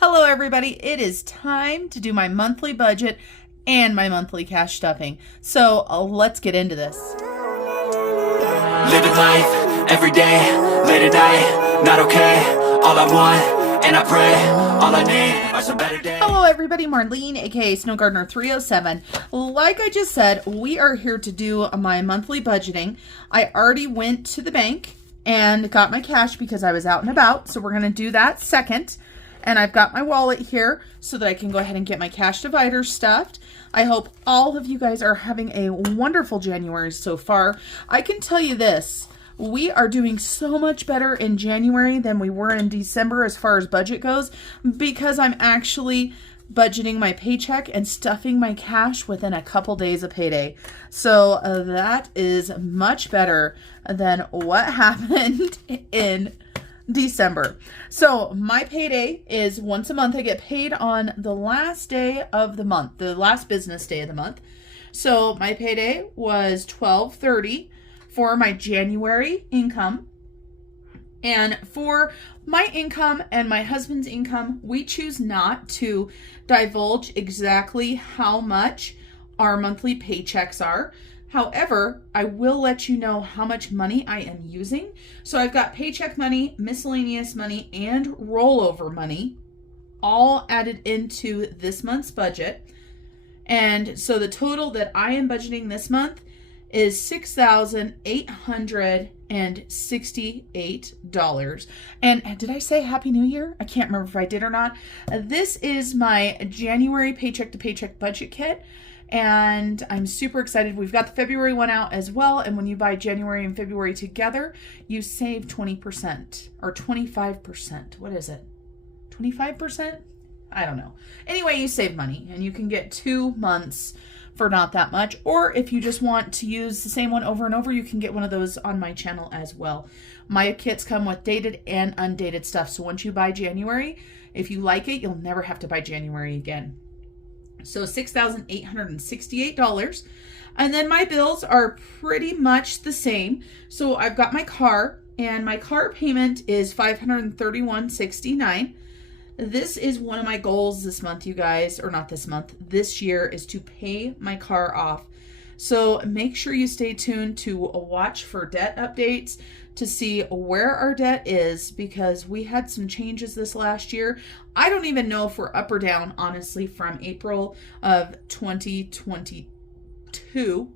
Hello everybody, it is time to do my monthly budget and my monthly cash stuffing. So let's get into this. Living life, every day, late at night, not okay. All I want, and I pray, all I need are some better days. Hello everybody, Marlene, aka Snow Gardener 307. Like I just said, we are here to do my monthly budgeting. I already went to the bank and got my cash because I was out and about, so we're going to do that second. And I've got my wallet here so that I can go ahead and get my cash divider stuffed. I hope all of you guys are having a wonderful January so far. I can tell you this, we are doing so much better in January than we were in December as far as budget goes because I'm actually budgeting my paycheck and stuffing my cash within a couple days of payday. So that is much better than what happened in December. So my payday is once a month. I get paid on the last day of the month, the last business day of the month. So my payday was $12.30 for my January income. And for my income and my husband's income, we choose not to divulge exactly how much our monthly paychecks are. However, I will let you know how much money I am using. So I've got paycheck money, miscellaneous money, and rollover money all added into this month's budget. And so the total that I am budgeting this month is $6,868. And did I say Happy New Year? I can't remember if I did or not. This is my January paycheck to paycheck budget kit. And I'm super excited. We've got the February one out as well. And when you buy January and February together, you save 20% or 25%. What is it? 25%? I don't know. Anyway, you save money and you can get 2 months for not that much. Or if you just want to use the same one over and over, you can get one of those on my channel as well. My kits come with dated and undated stuff. So once you buy January, if you like it, you'll never have to buy January again. So $6,868. And then my bills are pretty much the same. So I've got my car, and my car payment is $531.69. This is one of my goals this month, you guys, or not this month, this year, is to pay my car off. So make sure you stay tuned to watch for debt updates to see where our debt is, because we had some changes this last year. I don't even know if we're up or down, honestly, from April of 2022,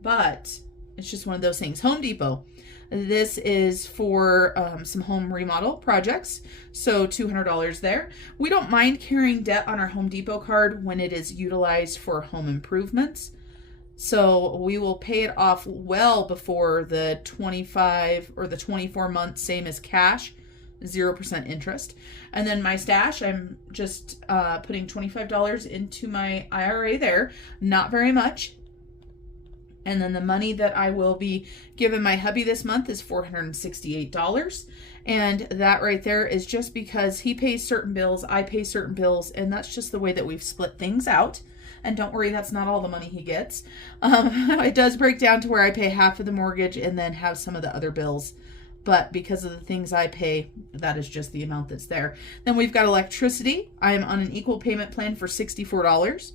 but it's just one of those things. Home Depot. This is for some home remodel projects, so $200 there. We don't mind carrying debt on our Home Depot card when it is utilized for home improvements. So we will pay it off well before the 25 or the 24 months, same as cash, 0% interest. And then my stash, I'm just putting $25 into my IRA there, not very much. And then the money that I will be giving my hubby this month is $468. And that right there is just because he pays certain bills, I pay certain bills, and that's just the way that we've split things out. And don't worry, that's not all the money he gets. It does break down to where I pay half of the mortgage and then have some of the other bills. But because of the things I pay, that is just the amount that's there. Then we've got electricity. I am on an equal payment plan for $64.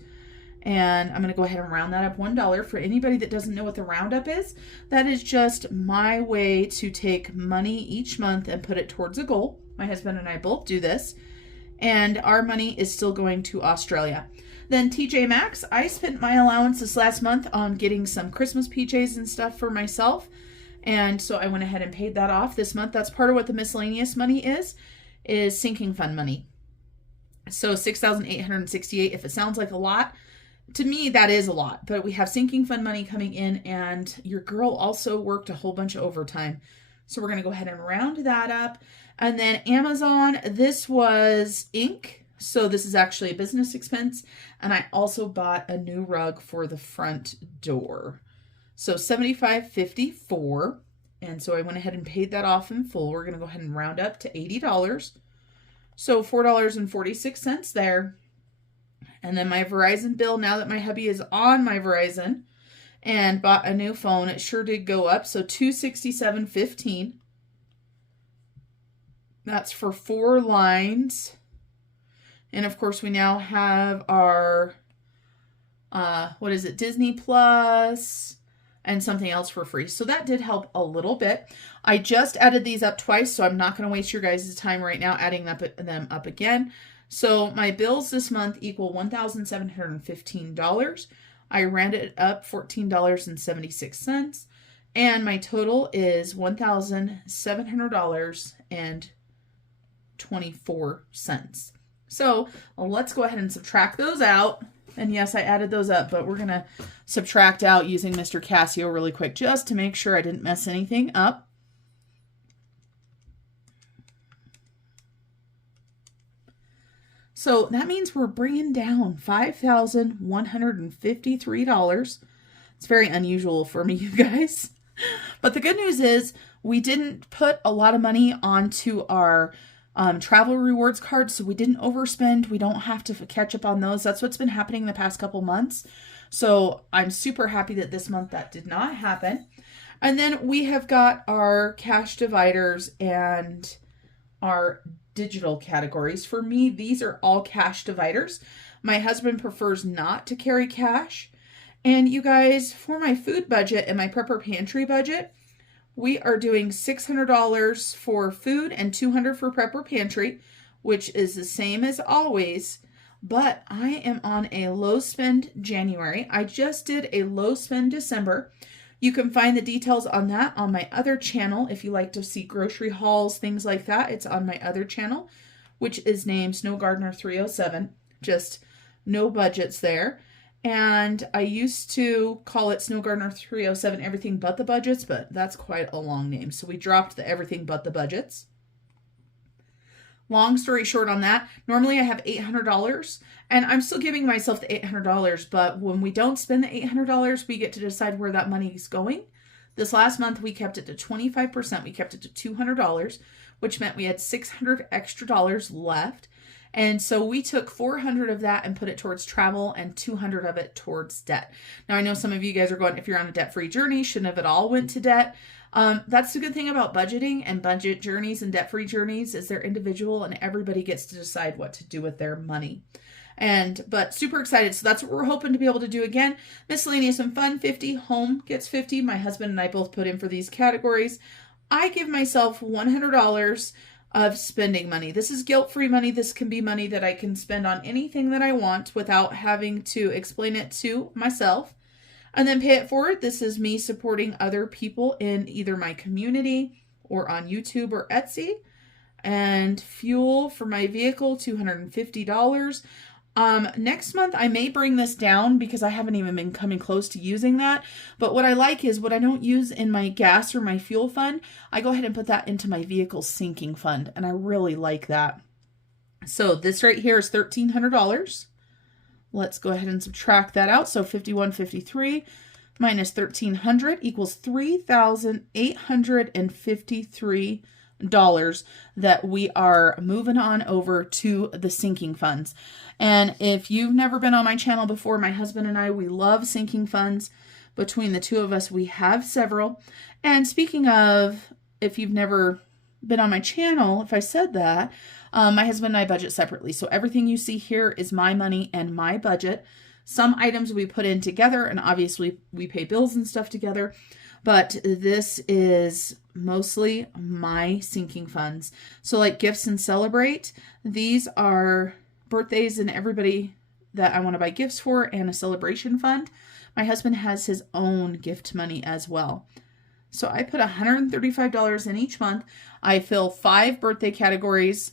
And I'm going to go ahead and round that up $1 for anybody that doesn't know what the roundup is. That is just my way to take money each month and put it towards a goal. My husband and I both do this. And our money is still going to Australia. Then TJ Maxx, I spent my allowance this last month on getting some Christmas PJs and stuff for myself. And so I went ahead and paid that off this month. That's part of what the miscellaneous money is sinking fund money. So $6,868, if it sounds like a lot, to me that is a lot. But we have sinking fund money coming in, and your girl also worked a whole bunch of overtime. So we're going to go ahead and round that up. And then Amazon, this was ink. So this is actually a business expense. And I also bought a new rug for the front door. So $75.54. And so I went ahead and paid that off in full. We're going to go ahead and round up to $80. So $4.46 there. And then my Verizon bill, now that my hubby is on my Verizon and bought a new phone, it sure did go up. So $267.15. That's for 4 lines. And of course, we now have our, Disney Plus and something else for free. So that did help a little bit. I just added these up twice, so I'm not going to waste your guys' time right now adding them up again. So my bills this month equal $1,715. I rounded it up $14.76. And my total is $1,700.24. So let's go ahead and subtract those out. And yes, I added those up, but we're going to subtract out using Mr. Casio really quick just to make sure I didn't mess anything up. So that means we're bringing down $5,153. It's very unusual for me, you guys. But the good news is we didn't put a lot of money onto our travel rewards card, so we didn't overspend. We don't have to catch up on those. That's what's been happening the past couple months. So I'm super happy that this month that did not happen. And then we have got our cash dividers and our digital categories. For me, these are all cash dividers. My husband prefers not to carry cash. And you guys, for my food budget and my prepper pantry budget, we are doing $600 for food and $200 for prepper pantry, which is the same as always. But I am on a low spend January. I just did a low spend December. You can find the details on that on my other channel. If you like to see grocery hauls, things like that, it's on my other channel, which is named Snow Gardener 307. Just no budgets there. And I used to call it Snow Gardener 307 Everything But the Budgets, but that's quite a long name. So we dropped the Everything But the Budgets. Long story short on that, normally I have $800 and I'm still giving myself the $800, but when we don't spend the $800, we get to decide where that money is going. This last month, we kept it to 25%. We kept it to $200, which meant we had $600 extra left. And so we took $400 of that and put it towards travel and $200 of it towards debt. Now, I know some of you guys are going, if you're on a debt-free journey, shouldn't have it all went to debt. That's the good thing about budgeting and budget journeys and debt-free journeys is they're individual and everybody gets to decide what to do with their money. But super excited. So that's what we're hoping to be able to do again. Miscellaneous and fun, 50. Home gets 50. My husband and I both put in for these categories. I give myself $100 of spending money. This is guilt-free money. This can be money that I can spend on anything that I want without having to explain it to myself. And then pay it forward. This is me supporting other people in either my community or on YouTube or Etsy. And fuel for my vehicle, $250. Next month, I may bring this down because I haven't even been coming close to using that. But what I like is what I don't use in my gas or my fuel fund, I go ahead and put that into my vehicle sinking fund. And I really like that. So this right here is $1,300. Let's go ahead and subtract that out. So $5,153 minus $1,300 equals $3,853 that we are moving on over to the sinking funds. And if you've never been on my channel before, my husband and I, we love sinking funds. Between the two of us, we have several. And speaking of, if you've never been on my channel, if I said that, my husband and I budget separately. So everything you see here is my money and my budget. Some items we put in together, and obviously we pay bills and stuff together. But this is mostly my sinking funds. So like gifts and Seperate, these are birthdays and everybody that I want to buy gifts for and a celebration fund. My husband has his own gift money as well. So I put $135 in each month. I fill 5 birthday categories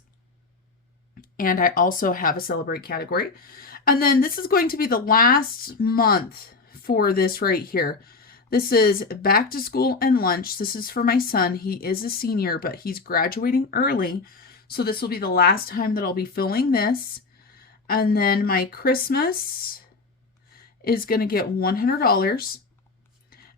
and I also have a Seperate category. And then this is going to be the last month for this right here. This is back to school and lunch. This is for my son. He is a senior, but he's graduating early. So this will be the last time that I'll be filling this. And then my Christmas is going to get $100.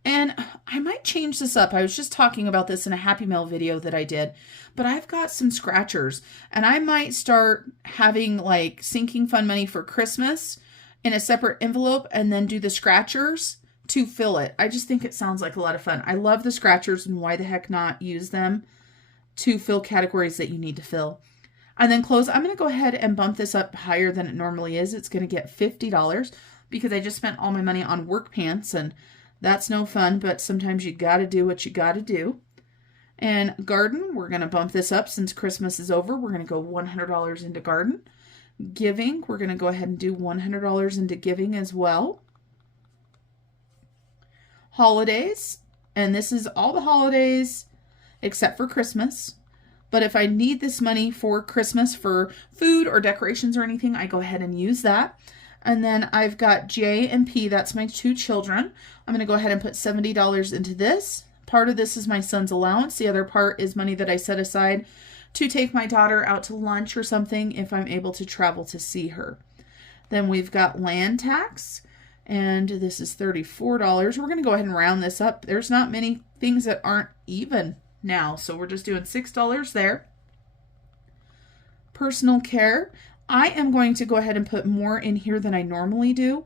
And I might change this up. I was just talking about this in a Happy Mail video that I did. But I've got some scratchers. And I might start having like sinking fund money for Christmas in a separate envelope and then do the scratchers to fill it. I just think it sounds like a lot of fun. I love the scratchers and why the heck not use them to fill categories that you need to fill. And then clothes, I'm going to go ahead and bump this up higher than it normally is. It's going to get $50 because I just spent all my money on work pants, and that's no fun, but sometimes you got to do what you got to do. And garden, we're going to bump this up since Christmas is over. We're going to go $100 into garden. Giving, we're going to go ahead and do $100 into giving as well. Holidays, and this is all the holidays except for Christmas. But if I need this money for Christmas for food or decorations or anything, I go ahead and use that. And then I've got J and P, that's my 2 children. I'm going to go ahead and put $70 into this. Part of this is my son's allowance. The other part is money that I set aside to take my daughter out to lunch or something if I'm able to travel to see her. Then we've got land tax, and this is $34. We're going to go ahead and round this up. There's not many things that aren't even now, so we're just doing $6 there. Personal care, I am going to go ahead and put more in here than I normally do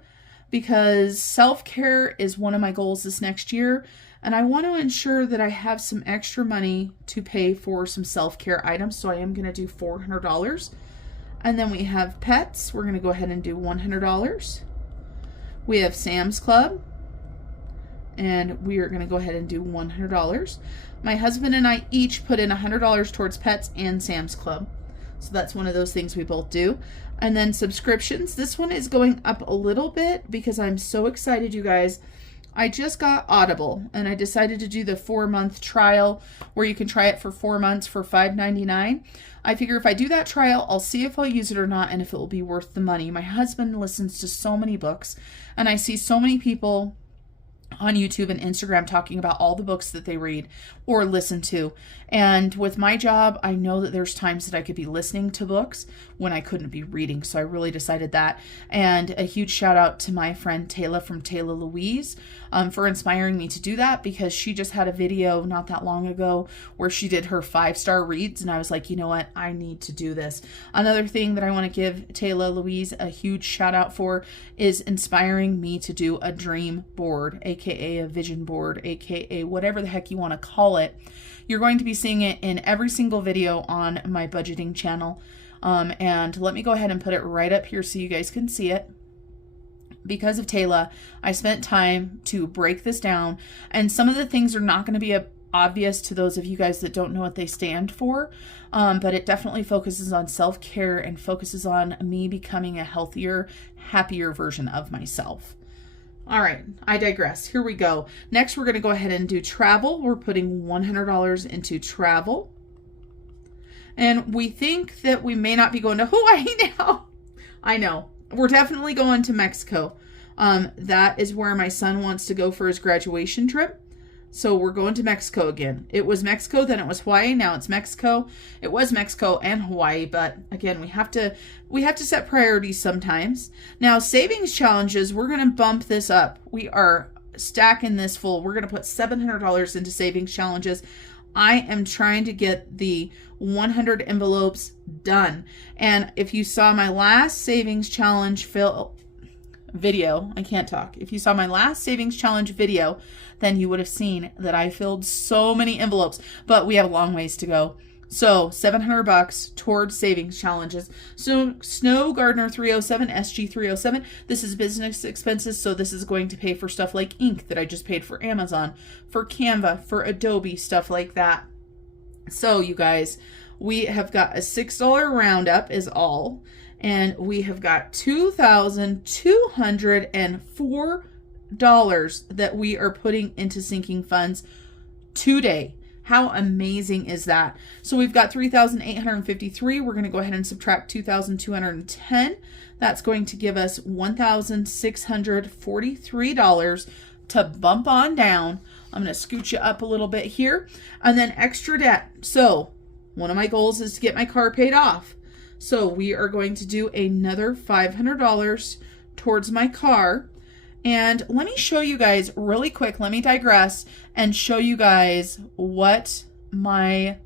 because self-care is one of my goals this next year, and I want to ensure that I have some extra money to pay for some self-care items, so I am going to do $400. And then we have pets. We're going to go ahead and do $100. We have Sam's Club, and we are going to go ahead and do $100. My husband and I each put in $100 towards pets and Sam's Club. So that's one of those things we both do. And then subscriptions. This one is going up a little bit because I'm so excited, you guys. I just got Audible, and I decided to do the 4-month trial where you can try it for 4 months for $5.99. I figure if I do that trial, I'll see if I'll use it or not and if it will be worth the money. My husband listens to so many books, and I see so many people on YouTube and Instagram talking about all the books that they read or listen to. And with my job, I know that there's times that I could be listening to books when I couldn't be reading. So I really decided that. And a huge shout out to my friend Taylor from Taylor Louise for inspiring me to do that, because she just had a video not that long ago where she did her 5-star reads. And I was like, you know what? I need to do this. Another thing that I want to give Taylor Louise a huge shout out for is inspiring me to do a dream board, aka a vision board, aka whatever the heck you want to call it. You're going to be seeing it in every single video on my budgeting channel. And let me go ahead and put it right up here so you guys can see it. Because of Taylor, I spent time to break this down, and some of the things are not going to be obvious to those of you guys that don't know what they stand for, but it definitely focuses on self-care and focuses on me becoming a healthier, happier version of myself. All right, I digress. Here we go. Next, we're going to go ahead and do travel. We're putting $100 into travel. And we think that we may not be going to Hawaii now. I know. We're definitely going to Mexico. That is where my son wants to go for his graduation trip. So we're going to Mexico again. It was Mexico, then it was Hawaii, now it's Mexico. It was Mexico and Hawaii, but again, we have to set priorities sometimes. Now, savings challenges, we're going to bump this up. We are stacking this full. We're going to put $700 into savings challenges. I am trying to get the 100 envelopes done. And if you saw my last savings challenge video, I can't talk. If you saw my last savings challenge video, then you would have seen that I filled so many envelopes, but we have a long ways to go. So $700 towards savings challenges. So Snow Gardener 307, SG 307. This is business expenses. So this is going to pay for stuff like ink that I just paid for Amazon, for Canva, for Adobe, stuff like that. So you guys, we have got a $6 roundup is all. And we have got $2,204 that we are putting into sinking funds today. How amazing is that? So we've got 3,853. We're going to go ahead and subtract 2,210. That's going to give us $1,643 to bump on down. I'm going to scoot you up a little bit here. And then extra debt. So one of my goals is to get my car paid off. So we are going to do another $500 towards my car. And let me show you guys really quick. Let me digress and show you guys what my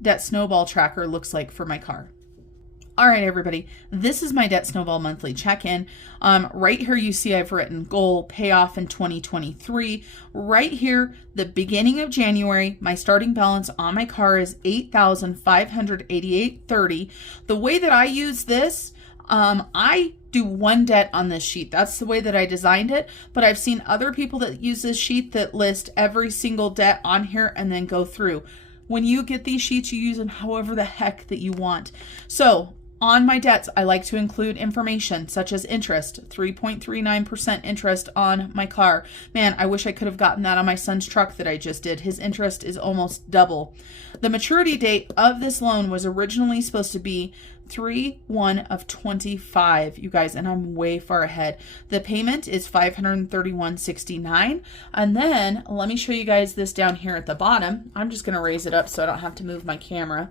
debt snowball tracker looks like for my car. All right, everybody, this is my Debt Snowball monthly check-in. Right here you see I've written goal payoff in 2023. Right here, the beginning of January, my starting balance on my car is $8,588.30. The way that I use this, I do one debt on this sheet. That's the way that I designed it, but I've seen other people that use this sheet that list every single debt on here and then go through. When you get these sheets, you use them however the heck that you want. So on my debts, I like to include information such as interest, 3.39% interest on my car. Man, I wish I could have gotten that on my son's truck that I just did. His interest is almost double. The maturity date of this loan was originally supposed to be 3/1/25, you guys, and I'm way far ahead. The payment is $531.69. And then let me show you guys this down here at the bottom. I'm just going to raise it up so I don't have to move my camera.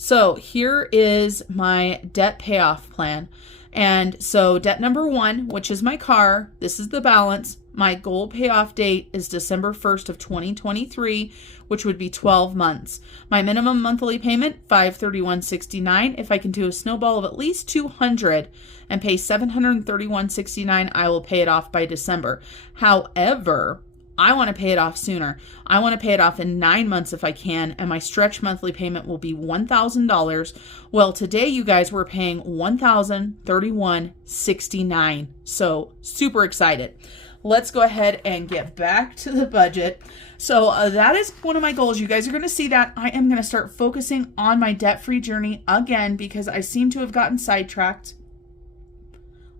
So here is my debt payoff plan. And so debt number 1, which is my car, this is the balance. My goal payoff date is December 1st of 2023, which would be 12 months. My minimum monthly payment, $531.69. If I can do a snowball of at least 200 and pay $731.69, I will pay it off by December. However, I want to pay it off sooner. I want to pay it off in 9 months if I can, and my stretch monthly payment will be $1,000. Well, today, you guys, we're paying $1,031.69. So super excited. Let's go ahead and get back to the budget. So that is one of my goals. You guys are going to see that I am going to start focusing on my debt-free journey again because I seem to have gotten sidetracked.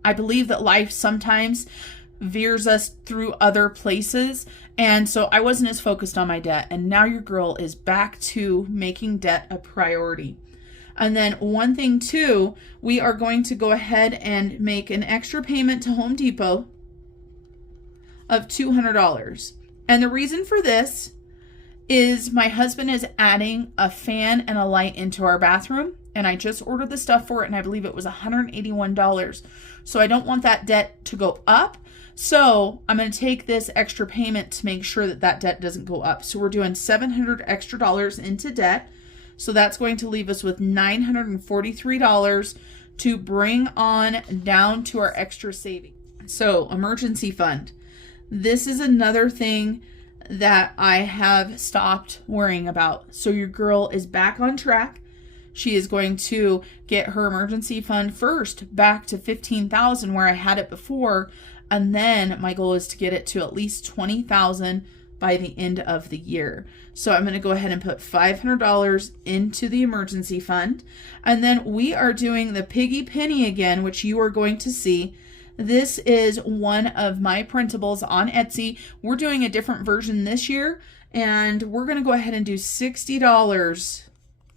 I believe that life sometimes veers us through other places, and so I wasn't as focused on my debt, and now your girl is back to making debt a priority. And then one thing too, we are going to go ahead and make an extra payment to Home Depot of $200. And the reason for this is my husband is adding a fan and a light into our bathroom, and I just ordered the stuff for it, and I believe it was $181. So I don't want that debt to go up. So I'm going to take this extra payment to make sure that that debt doesn't go up. So we're doing $700 extra into debt. So that's going to leave us with $943 to bring on down to our extra savings. So emergency fund. This is another thing that I have stopped worrying about. So your girl is back on track. She is going to get her emergency fund first back to $15,000 where I had it before. And then my goal is to get it to at least $20,000 by the end of the year. So I'm going to go ahead and put $500 into the emergency fund. And then we are doing the piggy penny again, which you are going to see. This is one of my printables on Etsy. We're doing a different version this year, and we're going to go ahead and do $60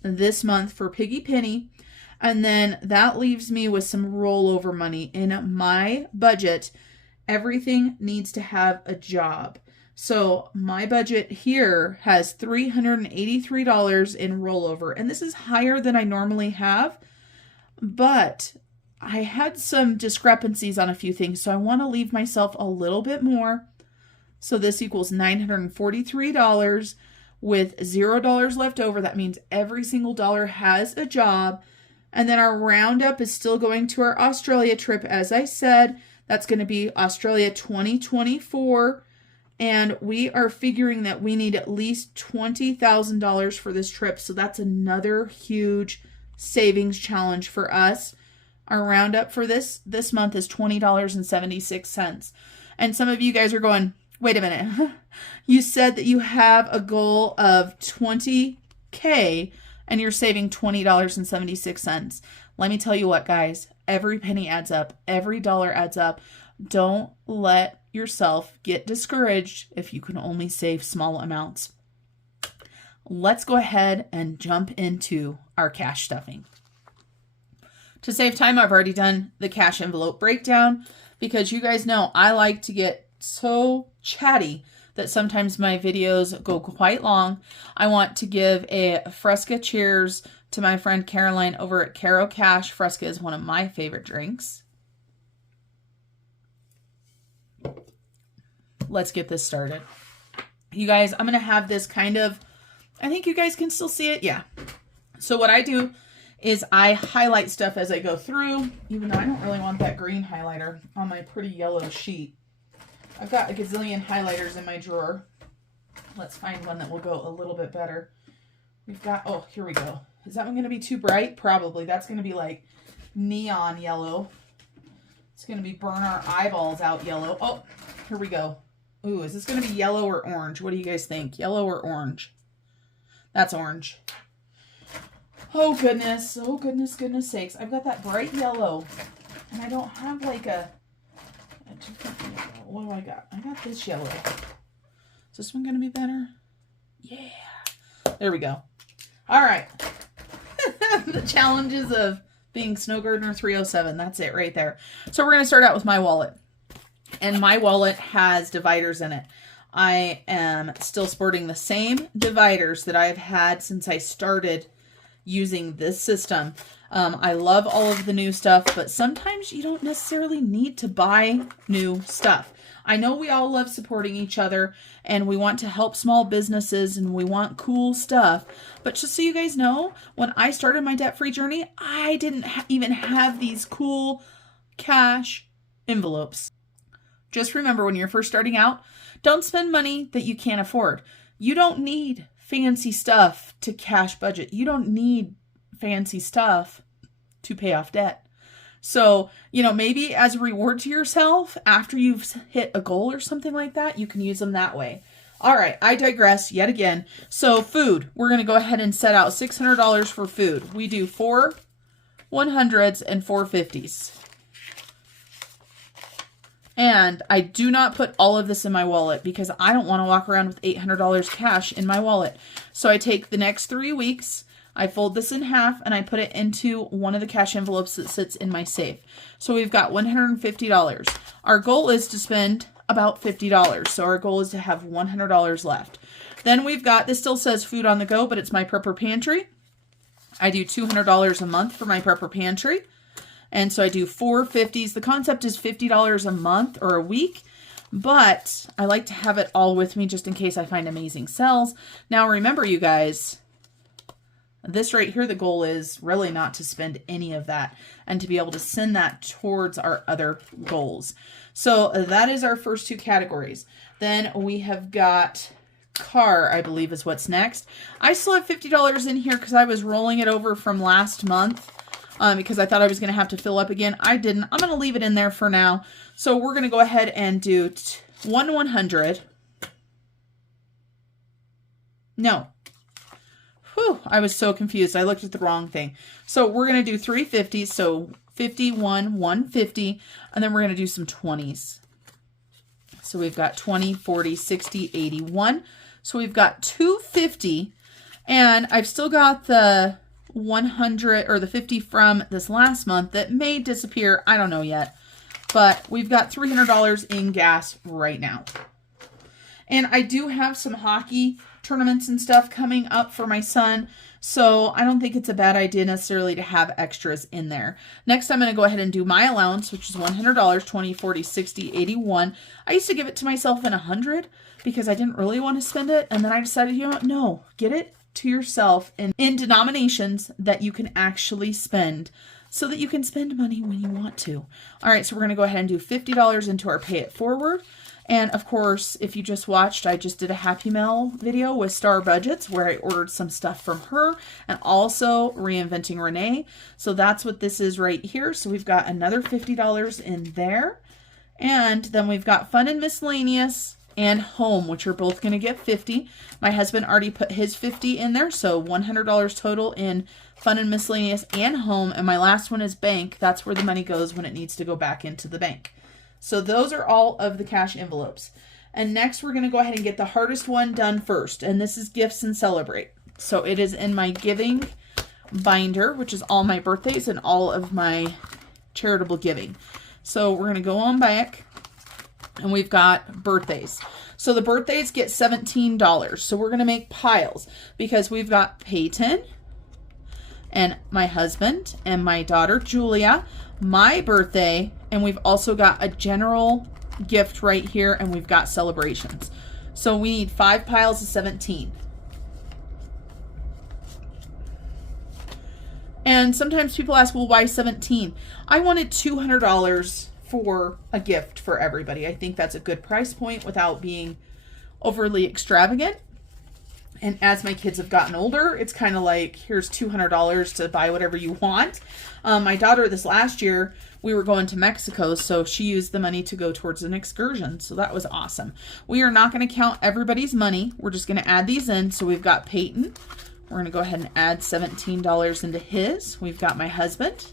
this month for piggy penny. And then that leaves me with some rollover money in my budget. Everything needs to have a job. So my budget here has $383 in rollover, and this is higher than I normally have, but I had some discrepancies on a few things, so I want to leave myself a little bit more. So this equals $943 with $0 left over. That means every single dollar has a job. And then our roundup is still going to our Australia trip, as I said. That's going to be Australia 2024. And we are figuring that we need at least $20,000 for this trip. So that's another huge savings challenge for us. Our roundup for this month is $20.76. And some of you guys are going, wait a minute. You said that you have a goal of $20K and you're saving $20.76. Let me tell you what, guys. Every penny adds up. Every dollar adds up. Don't let yourself get discouraged if you can only save small amounts. Let's go ahead and jump into our cash stuffing. To save time, I've already done the cash envelope breakdown because you guys know I like to get so chatty that sometimes my videos go quite long. I want to give a Fresca cheers to my friend Caroline over at Caro Cash. Fresca is one of my favorite drinks. Let's get this started. You guys, I'm going to have this kind of, I think you guys can still see it. Yeah. So what I do is I highlight stuff as I go through, even though I don't really want that green highlighter on my pretty yellow sheet. I've got a gazillion highlighters in my drawer. Let's find one that will go a little bit better. We've got, oh, here we go. Is that one going to be too bright? Probably. That's going to be like neon yellow. It's going to be burn our eyeballs out yellow. Oh, here we go. Ooh, is this going to be yellow or orange? What do you guys think? Yellow or orange? That's orange. Oh, goodness. Oh, goodness sakes. I've got that bright yellow. And I don't have like a what do I got? I got this yellow. Is this one going to be better? Yeah. There we go. All right. The challenges of being Snow Gardener 307. That's it right there. So we're going to start out with my wallet. And my wallet has dividers in it. I am still sporting the same dividers that I've had since I started using this system. I love all of the new stuff, but sometimes you don't necessarily need to buy new stuff. I know we all love supporting each other and we want to help small businesses and we want cool stuff. But just so you guys know, when I started my debt-free journey, I didn't even have these cool cash envelopes. Just remember, when you're first starting out, don't spend money that you can't afford. You don't need fancy stuff to cash budget. You don't need fancy stuff to pay off debt. So, maybe as a reward to yourself, after you've hit a goal or something like that, you can use them that way. All right, I digress yet again. So food, we're going to go ahead and set out $600 for food. We do 4 100s and 4 50s. And I do not put all of this in my wallet because I don't want to walk around with $800 cash in my wallet. So I take the next 3 weeks, I fold this in half, and I put it into one of the cash envelopes that sits in my safe. So we've got $150. Our goal is to spend about $50. So our goal is to have $100 left. Then we've got, this still says food on the go, but it's my prepper pantry. I do $200 a month for my prepper pantry. And so I do 4 50s. The concept is $50 a month or a week, but I like to have it all with me just in case I find amazing sales. Now remember, you guys, this right here, the goal is really not to spend any of that and to be able to send that towards our other goals. So that is our first 2 categories. Then we have got car, I believe is what's next. I still have $50 in here because I was rolling it over from last month. Because I thought I was going to have to fill up again. I didn't. I'm going to leave it in there for now. So we're going to go ahead and do 1 100. No. Whew, I was so confused. I looked at the wrong thing. So we're going to do 3 50s. So 51, 150, and then we're going to do some 20s. So we've got 20, 40, 60, 81. So we've got 250, and I've still got the 100 or the 50 from this last month that may disappear. I don't know yet, but we've got $300 in gas right now. And I do have some hockey tournaments and stuff coming up for my son. So I don't think it's a bad idea necessarily to have extras in there. Next, I'm going to go ahead and do my allowance, which is $100, 20, 40, 60, 81. I used to give it to myself in 100 because I didn't really want to spend it. And then I decided, you know what? No, get it to yourself in denominations that you can actually spend so that you can spend money when you want to. All right, so we're going to go ahead and do $50 into our Pay It Forward. And of course, if you just watched, I just did a Happy Mail video with Star Budgets where I ordered some stuff from her and also Reinventing Renee. So that's what this is right here. So we've got another $50 in there. And then we've got Fun and Miscellaneous and Home, which are both going to get 50. My husband already put his 50 in there, so $100 total in Fun and Miscellaneous and Home. And my last one is Bank. That's where the money goes when it needs to go back into the bank. So those are all of the cash envelopes. And next we're going to go ahead and get the hardest one done first, and this is Gifts and Celebrate. So it is in my giving binder, which is all my birthdays and all of my charitable giving. So we're going to go on back. And we've got birthdays. So the birthdays get $17. So we're going to make piles because we've got Peyton and my husband and my daughter Julia, my birthday, and we've also got a general gift right here, and we've got celebrations. So we need 5 piles of 17. And sometimes people ask, well, why 17? I wanted $200 for a gift for everybody. I think that's a good price point without being overly extravagant. And as my kids have gotten older, it's kind of like, here's $200 to buy whatever you want. My daughter this last year, we were going to Mexico, so she used the money to go towards an excursion. So that was awesome. We are not going to count everybody's money. We're just going to add these in. So we've got Peyton. We're going to go ahead and add $17 into his. We've got my husband.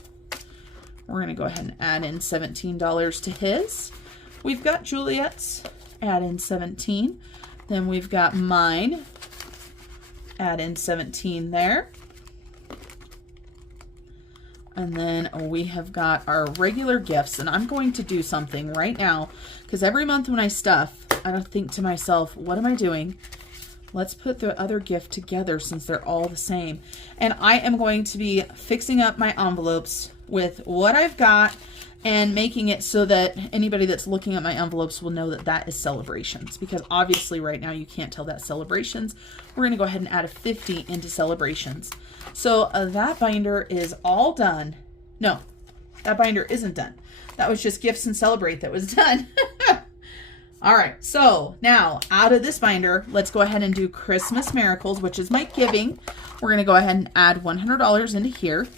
We're going to go ahead and add in $17 to his. We've got Juliet's. Add in 17. Then we've got mine. Add in 17 there. And then we have got our regular gifts. And I'm going to do something right now, because every month when I stuff, I don't think to myself, what am I doing? Let's put the other gift together since they're all the same. And I am going to be fixing up my envelopes with what I've got and making it so that anybody that's looking at my envelopes will know that that is celebrations, because obviously right now you can't tell that celebrations. We're going to go ahead and add a 50 into celebrations. So that binder is all done. No, that binder isn't done. That was just gifts and celebrate that was done. All right, so now out of this binder, let's go ahead and do Christmas Miracles, which is my giving. We're going to go ahead and add $100 into here.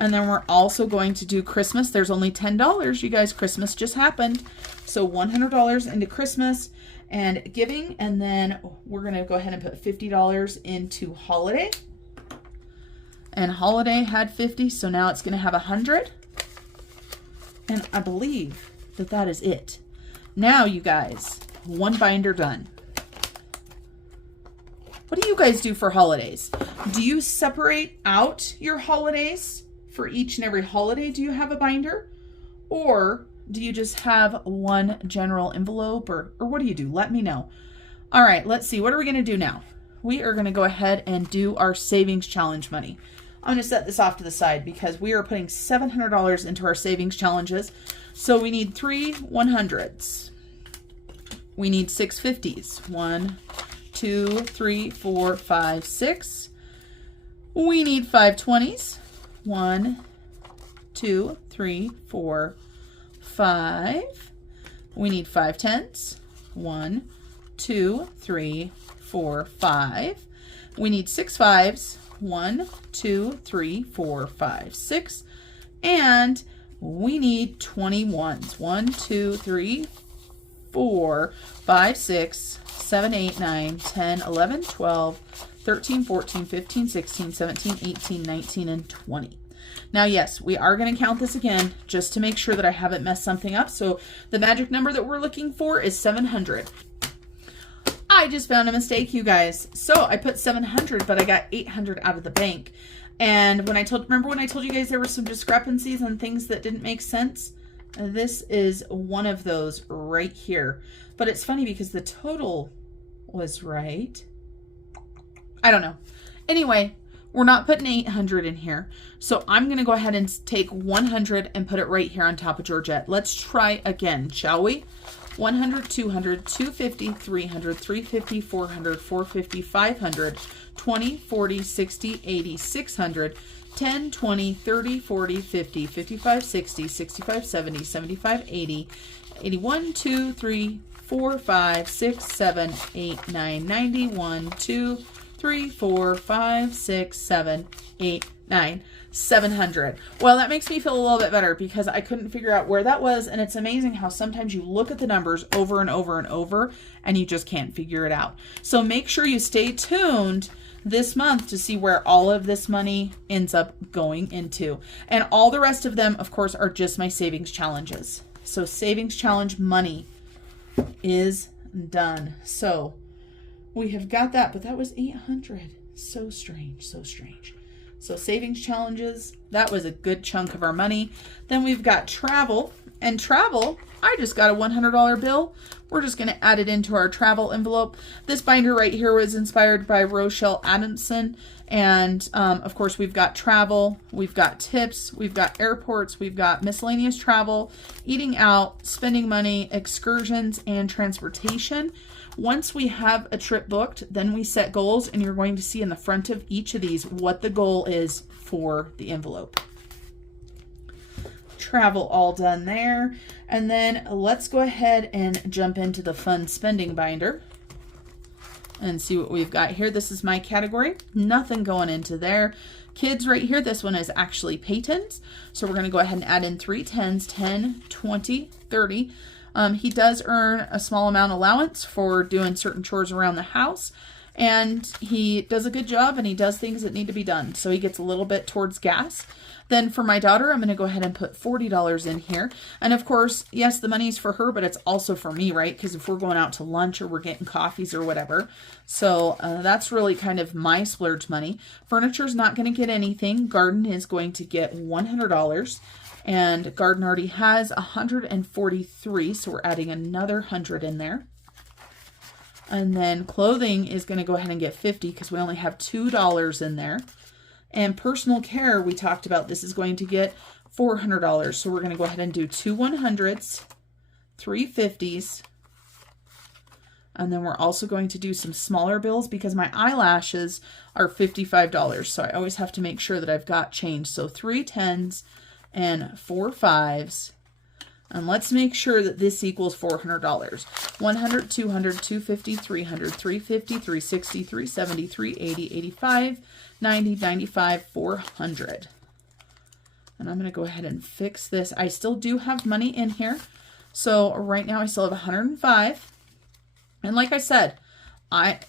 And then we're also going to do Christmas. There's only $10, you guys. Christmas just happened. So $100 into Christmas and giving. And then we're going to go ahead and put $50 into holiday. And holiday had 50, so now it's going to have 100. And I believe that that is it. Now, you guys, one binder done. What do you guys do for holidays? Do you separate out your holidays? For each and every holiday, do you have a binder? Or do you just have one general envelope? Or what do you do? Let me know. All right, let's see. What are we going to do now? We are going to go ahead and do our savings challenge money. I'm going to set this off to the side because we are putting $700 into our savings challenges. So we need 3 100s. We need 6 50s. 1, 2, 3, 4, 5, 6. We need 5 20s. 1, 2, 3, 4, 5. We need 5 10s. 1, 2, 3, 4, 5. We need 6 5s. 1, 2, 3, 4, 5, 6. And we need 21s. 1, 2, 3, 4, 5, 6, 7, 8, 9, 10, 11, 12, 13, 14, 15, 16, 17, 18, 19, and 20. Now, yes, we are going to count this again just to make sure that I haven't messed something up. So the magic number that we're looking for is 700. I just found a mistake, you guys. So I put 700, but I got 800 out of the bank. And remember when I told you guys there were some discrepancies on things that didn't make sense? This is one of those right here. But it's funny because the total was right. I don't know. Anyway, we're not putting 800 in here. So I'm going to go ahead and take 100 and put it right here on top of Georgette. Let's try again, shall we? 100, 200, 250, 300, 350, 400, 450, 500, 20, 40, 60, 80, 600, 10, 20, 30, 40, 50, 55, 60, 65, 70, 75, 80, 81, 2, 3, 4, 5, 6, 7, 8, 9, 90, 1, 2, 3, 4, 5, 6, 7, 8, 9, 700. Well, that makes me feel a little bit better because I couldn't figure out where that was. And it's amazing how sometimes you look at the numbers over and over and over and you just can't figure it out. So make sure you stay tuned this month to see where all of this money ends up going into. And all the rest of them, of course, are just my savings challenges. So savings challenge money is done. So we have got that, but that was 800. So strange, so strange. So savings challenges, that was a good chunk of our money. Then we've got travel. And travel, I just got a $100 bill. We're just going to add it into our travel envelope. This binder right here was inspired by Rochelle Adamson. And of course, we've got travel, we've got tips, we've got airports, we've got miscellaneous travel, eating out, spending money, excursions, and transportation. Once we have a trip booked, then we set goals, and you're going to see in the front of each of these what the goal is for the envelope. Travel all done there. And then let's go ahead and jump into the fun spending binder and see what we've got here. This is my category. Nothing going into there. Kids right here, this one is actually Peyton's. So we're going to go ahead and add in 3 10s, 10, 20, 30. He does earn a small amount allowance for doing certain chores around the house. And he does a good job, and he does things that need to be done. So he gets a little bit towards gas. Then for my daughter, I'm going to go ahead and put $40 in here. And of course, yes, the money's for her, but it's also for me, right? Because if we're going out to lunch or we're getting coffees or whatever. So that's really kind of my splurge money. Furniture's not going to get anything. Garden is going to get $100. And Garden already has 143, so we're adding another 100 in there. And then clothing is going to go ahead and get 50 because we only have $2 in there. And personal care, we talked about, this is going to get $400. So we're going to go ahead and do 2 100s, 3 50s. And then we're also going to do some smaller bills because my eyelashes are $55. So I always have to make sure that I've got change. So 3 10s and 4 5s. And let's make sure that this equals $400. 100, 200, 250, 300, 350, 360, 370, 380, 85, 90, 95, 400. And I'm going to go ahead and fix this. I still do have money in here. So right now I still have 105. And like I said,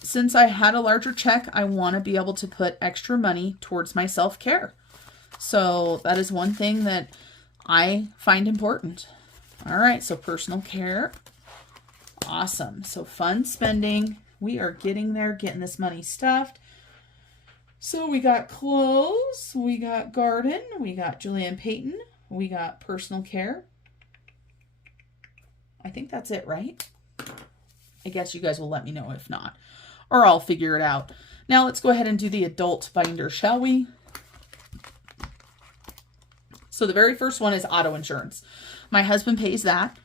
since I had a larger check, I want to be able to put extra money towards my self-care. So that is one thing that I find important. All right, so personal care. Awesome. So fun spending. We are getting there, getting this money stuffed. So we got clothes, we got garden, we got Julianne Payton, we got personal care. I think that's it, right? I guess you guys will let me know if not, or I'll figure it out. Now let's go ahead and do the adult binder, shall we? So the very first one is auto insurance. My husband pays that.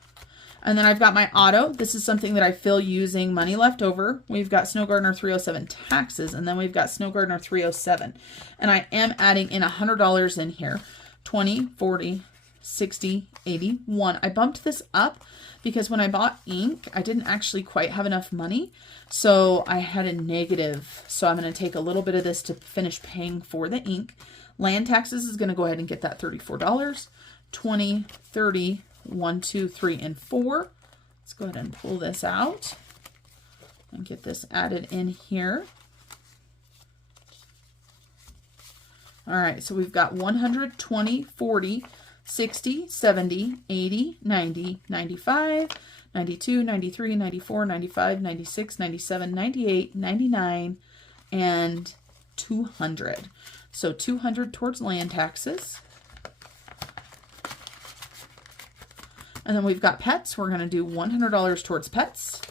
And then I've got my auto. This is something that I fill using money left over. We've got Snow Gardener 307 taxes, and then we've got Snow Gardener 307. And I am adding in $100 in here. 20, 40, 60, 81. I bumped this up because when I bought ink, I didn't actually quite have enough money. So I had a negative. So I'm going to take a little bit of this to finish paying for the ink. Land taxes is going to go ahead and get that $34. 20, 30, 1, 2, 3, and 4. Let's go ahead and pull this out and get this added in here. All right, so we've got 100, 20, 40, 60, 70, 80, 90, 95, 92, 93, 94, 95, 96, 97, 98, 99, and 200. So 200 towards land taxes. And then we've got pets. We're going to do $100 towards pets.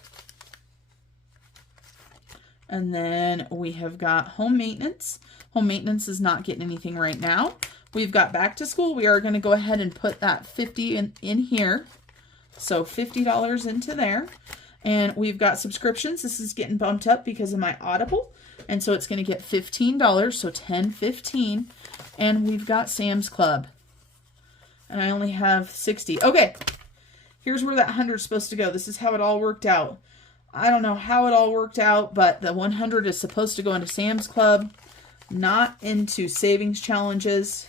And then we have got home maintenance. Home maintenance is not getting anything right now. We've got back to school. We are going to go ahead and put that 50 in here. So $50 into there. And we've got subscriptions. This is getting bumped up because of my Audible. And so it's going to get $15. So 10, 15. And we've got Sam's Club. And I only have 60. Okay. Here's where that 100 is supposed to go. This is how it all worked out. I don't know how it all worked out, but the 100 is supposed to go into Sam's Club, not into savings challenges.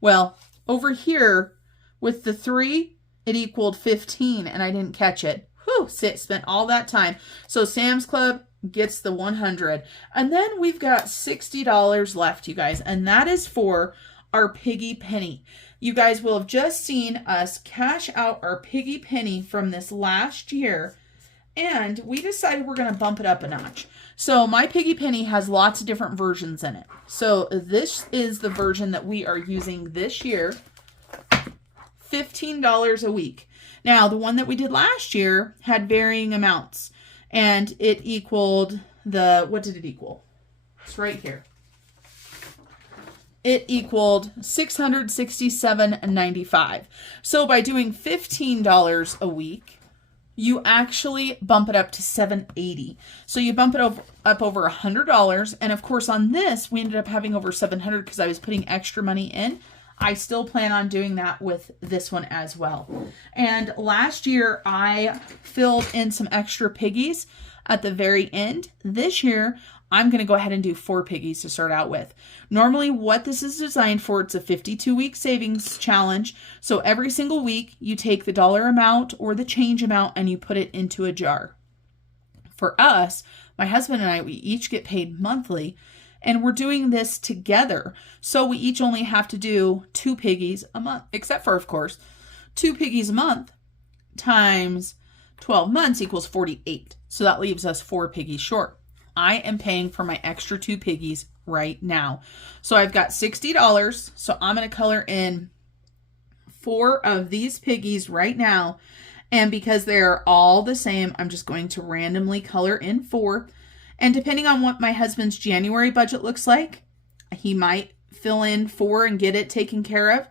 Well, over here with the 3, it equaled 15, and I didn't catch it. Whew, spent all that time. So Sam's Club gets the 100. And then we've got $60 left, you guys, and that is for our piggy penny. You guys will have just seen us cash out our piggy penny from this last year, and we decided we're going to bump it up a notch. So my piggy penny has lots of different versions in it. So this is the version that we are using this year, $15 a week. Now, the one that we did last year had varying amounts, and it equaled what did it equal? It's right here. it equaled $667.95. So by doing $15 a week, you actually bump it up to $780. So you bump it up over $100. And of course on this, we ended up having over $700 because I was putting extra money in. I still plan on doing that with this one as well. And last year I filled in some extra piggies at the very end. This year, I'm going to go ahead and do 4 piggies to start out with. Normally what this is designed for, it's a 52-week savings challenge. So every single week you take the dollar amount or the change amount and you put it into a jar. For us, my husband and I, we each get paid monthly and we're doing this together. So we each only have to do 2 piggies a month, except for, of course, 2 piggies a month times 12 months equals 48. So that leaves us 4 piggies short. I am paying for my extra 2 piggies right now. So I've got $60. So I'm going to color in 4 of these piggies right now. And because they're all the same, I'm just going to randomly color in 4. And depending on what my husband's January budget looks like, he might fill in 4 and get it taken care of.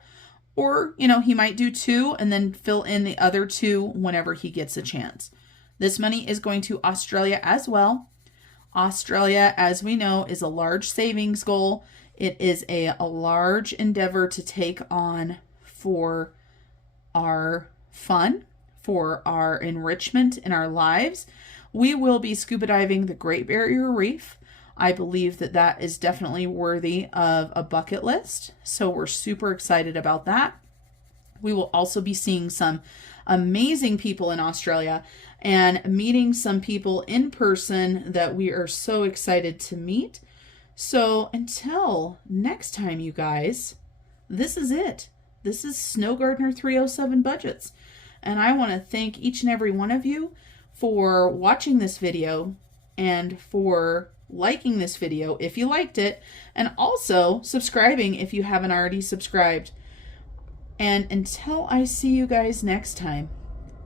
Or, you know, he might do 2 and then fill in the other 2 whenever he gets a chance. This money is going to Australia as well. Australia, as we know, is a large savings goal. It is a large endeavor to take on for our fun, for our enrichment in our lives. We will be scuba diving the Great Barrier Reef. I believe that that is definitely worthy of a bucket list. So we're super excited about that. We will also be seeing some amazing people in Australia and meeting some people in person that we are so excited to meet. So until next time, you guys, this is it. This is Snow Gardener 307 Budgets. And I want to thank each and every one of you for watching this video and for liking this video if you liked it, and also subscribing if you haven't already subscribed. And until I see you guys next time,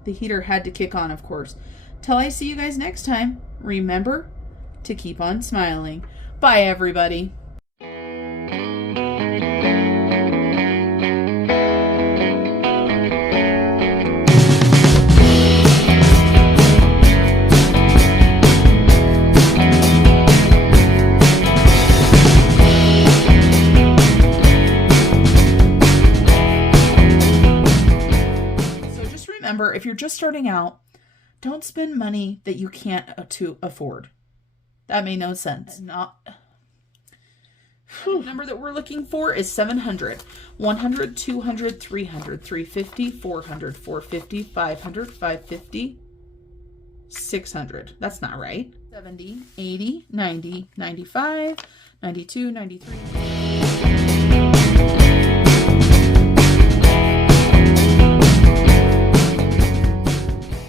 the heater had to kick on, of course. Till I see you guys next time, remember to keep on smiling. Bye, everybody. Remember, if you're just starting out, don't spend money that you can't afford. That made no sense. The number that we're looking for is 700. 100, 200, 300, 350, 400, 450, 500, 550, 600. That's not right. 70, 80, 90, 95, 92, 93.